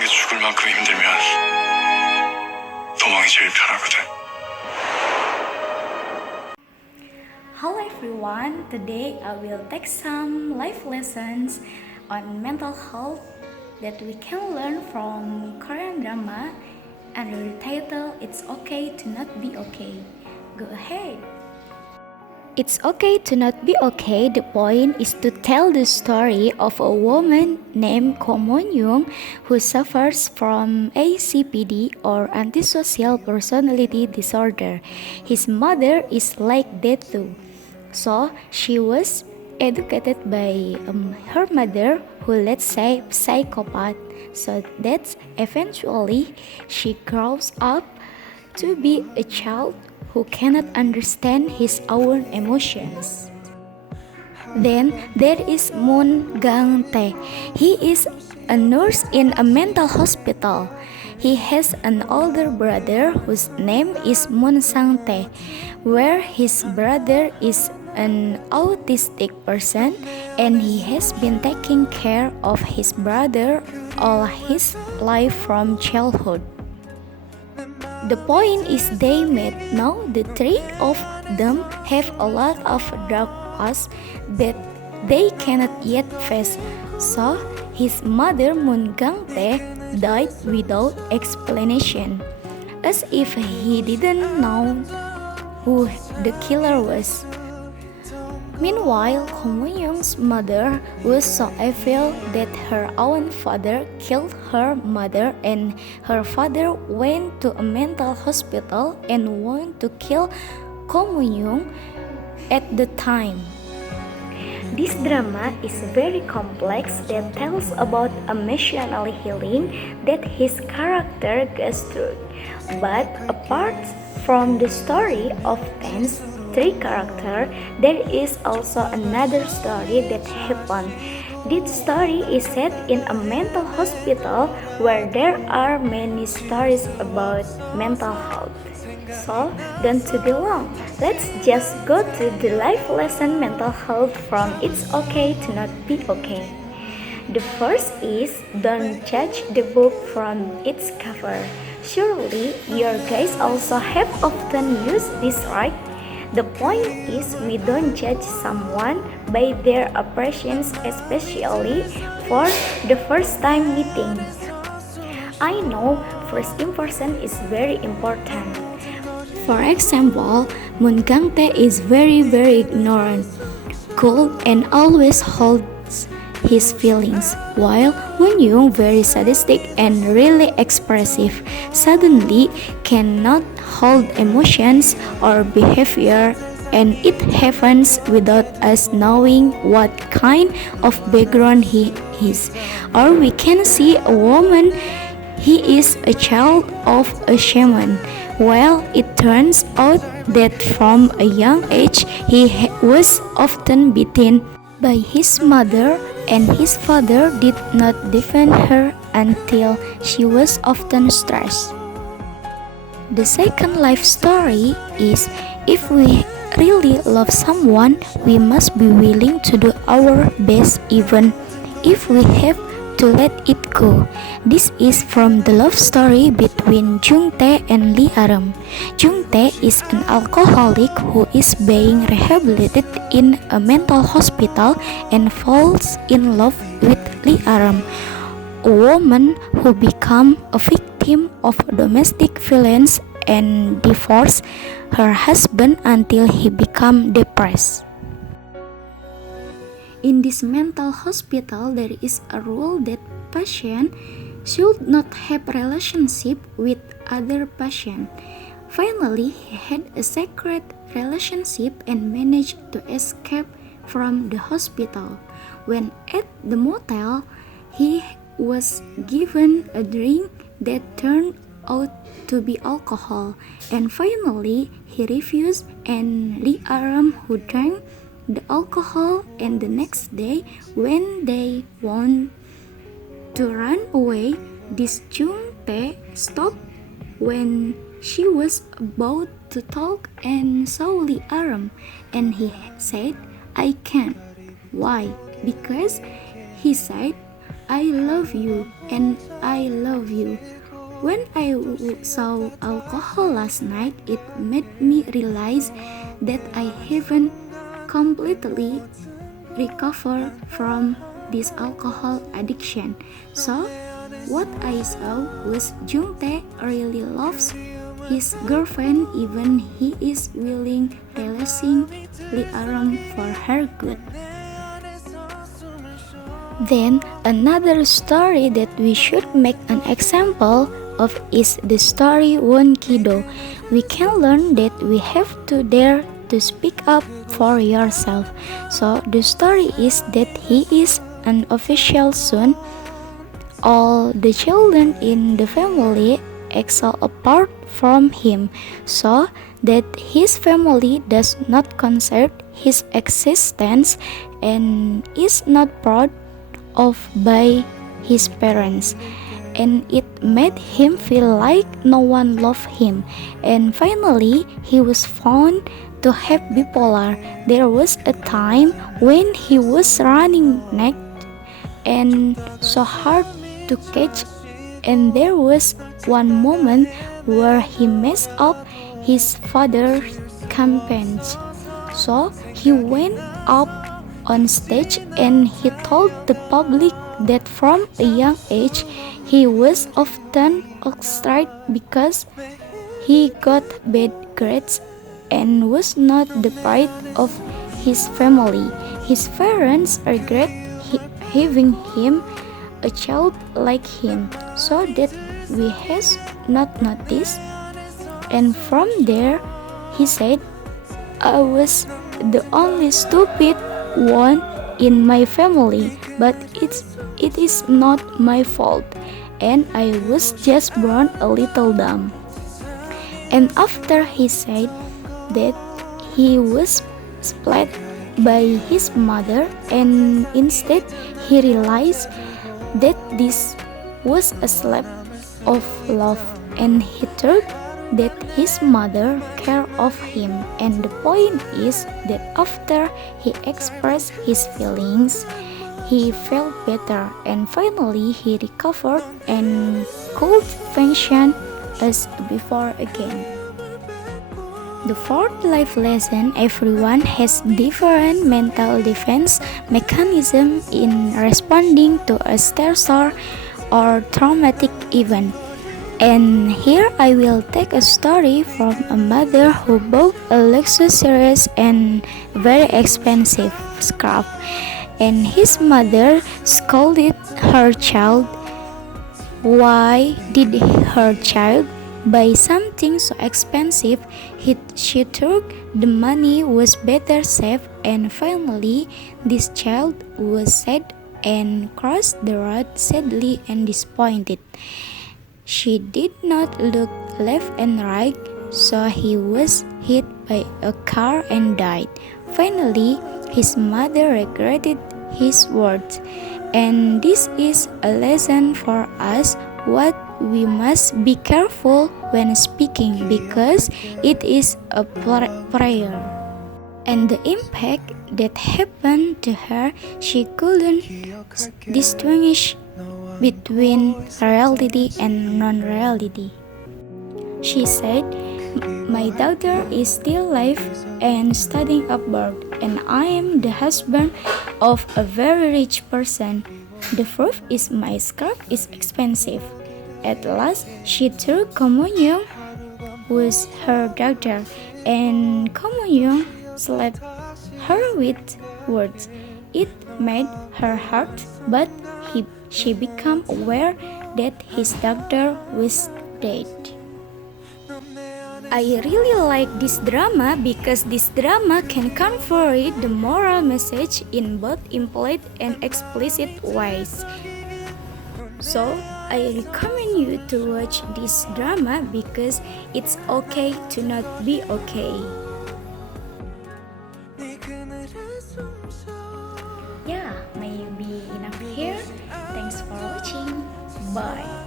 게 죽을 만큼 힘들면 도망이 제일 편하거든. Hello everyone, today I will take some life lessons on mental health that we can learn from Korean drama under the title It's Okay to Not Be Okay. Go ahead. It's okay to not be okay. The point is to tell the story of a woman named Ko Moon-young who suffers from ACPD or antisocial personality disorder. His mother is like that too. So she was educated by her mother, who, let's say, psychopath. So that eventually she grows up to be a child who cannot understand his own emotions. Then there is Moon Gang-tae. He is a nurse in a mental hospital. He has an older brother whose name is Moon Sang-tae, where his brother is an autistic person and he has been taking care of his brother all his life from childhood. The point is they met. Now the three of them have a lot of dark past that they cannot yet face. So his mother Moon Gang-tae died without explanation, as if he didn't know who the killer was. Meanwhile, Ko Moon-young's mother was so evil that her own father killed her mother, and her father went to a mental hospital and wanted to kill Ko Moon-young at the time. This drama is very complex that tells about emotional healing that his character goes through. But apart from the story of Ten's three characters, there is also another story that happened. This story is set in a mental hospital where there are many stories about mental health. So, don't to be long. Let's just go to the life lesson mental health from It's Okay to Not Be Okay. The first is don't judge the book from its cover. Surely, your guys also have often used this, right? The point is we don't judge someone by their appearance, especially for the first time meeting. I know first impression is very important. For example, Moon Gang-tae is very ignorant, cold, and always holds his feelings, while Moon-young, very sadistic and really expressive, suddenly cannot hold emotions or behavior, and it happens without us knowing what kind of background he is. Or we can see a woman, he is a child of a shaman. Well, it turns out that from a young age he was often beaten by his mother, and his father did not defend her until she was often stressed. The second life story is if we really love someone, we must be willing to do our best even if we have to let it go. This is from the love story between Jung-tae and Lee Aram. Jung-tae is an alcoholic who is being rehabilitated in a mental hospital and falls in love with Lee Aram, a woman who became a victim of domestic violence and divorced her husband until he became depressed. In this mental hospital, there is a rule that patient should not have relationship with other patient. Finally, he had a secret relationship and managed to escape from the hospital. When at the motel, he was given a drink that turned out to be alcohol, and finally he refused, and Lee Aram, who drank the alcohol, and the next day when they want to run away, this Jung-tae stopped when she was about to talk and saw Lee Aram, and he said, "I can't." Why? Because he said, I love you and I love you. When I saw alcohol last night, it made me realize that I haven't completely recovered from this alcohol addiction. So, what I saw was Jungtae really loves his girlfriend, even he is willing releasing Liaram for her good. Then another story that we should make an example of is the story Won Kido. We can learn that we have to dare to speak up for yourself. So the story is that he is an official son. All the children in the family excel apart from him, so that his family does not consider his existence and is not proud of by his parents, and it made him feel like no one loved him. And finally he was found to have bipolar. There was a time when he was running naked and so hard to catch, and there was one moment where he messed up his father's campaigns. So he went up on stage and he told the public that from a young age he was often ostracized because he got bad grades and was not the pride of his family. His parents regret having him a child like him, so that we has not noticed. And from there he said, I was the only stupid one in my family, but it is not my fault, and I was just born a little dumb. And after he said that, he was split by his mother, and instead he realized that this was a slap of love, and he thought that his mother cared of him. And the point is that after he expressed his feelings, he felt better, and finally he recovered and could function as before again. The fourth life lesson: everyone has different mental defense mechanism in responding to a stressor or traumatic event. And here I will take a story from a mother who bought a luxurious and very expensive scarf, and his mother scolded her child. Why did her child buy something so expensive? She thought the money was better saved, and finally this child was sad and crossed the road sadly and disappointed. She did not look left and right, so he was hit by a car and died. Finally, his mother regretted his words, and this is a lesson for us what we must be careful when speaking, because it is a prayer. And the impact that happened to her, she couldn't distinguish between reality and non-reality. She said, my daughter is still alive and studying abroad, and I am the husband of a very rich person. The proof is my scarf is expensive. At last, she took communion with her daughter, and communion slapped her with words. It made her hurt, but she became aware that his daughter was dead. I really like this drama because this drama can convey the moral message in both implied and explicit ways. So, I recommend you to watch this drama because it's okay to not be okay. Yeah, maybe enough here. Thanks for watching. Bye.